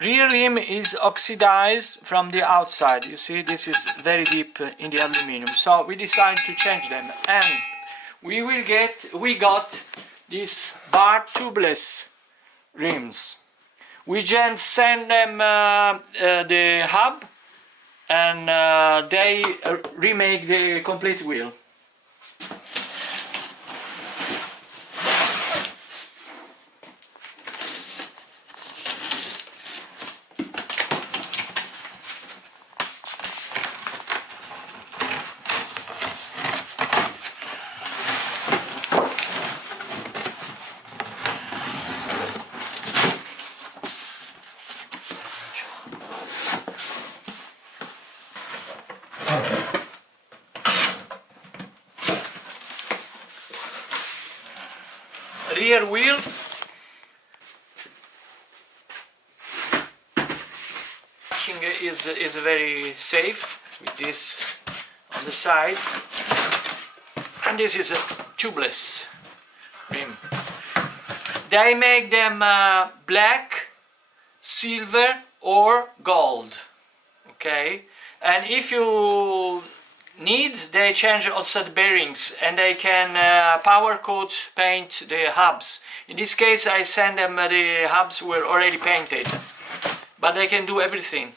Rear rim is oxidized from the outside. You see, this is very deep in the aluminum. So we decided to change them, and we got these bartubless rims. We just send them the hub, and they remake the complete wheel. Rear wheel is very safe with this on the side, and this is a tubeless rim. They make them black, silver or gold, okay, and if you need, they change also the bearings, and they can power coat paint the hubs. In this case I send them the hubs were already painted, but they can do everything.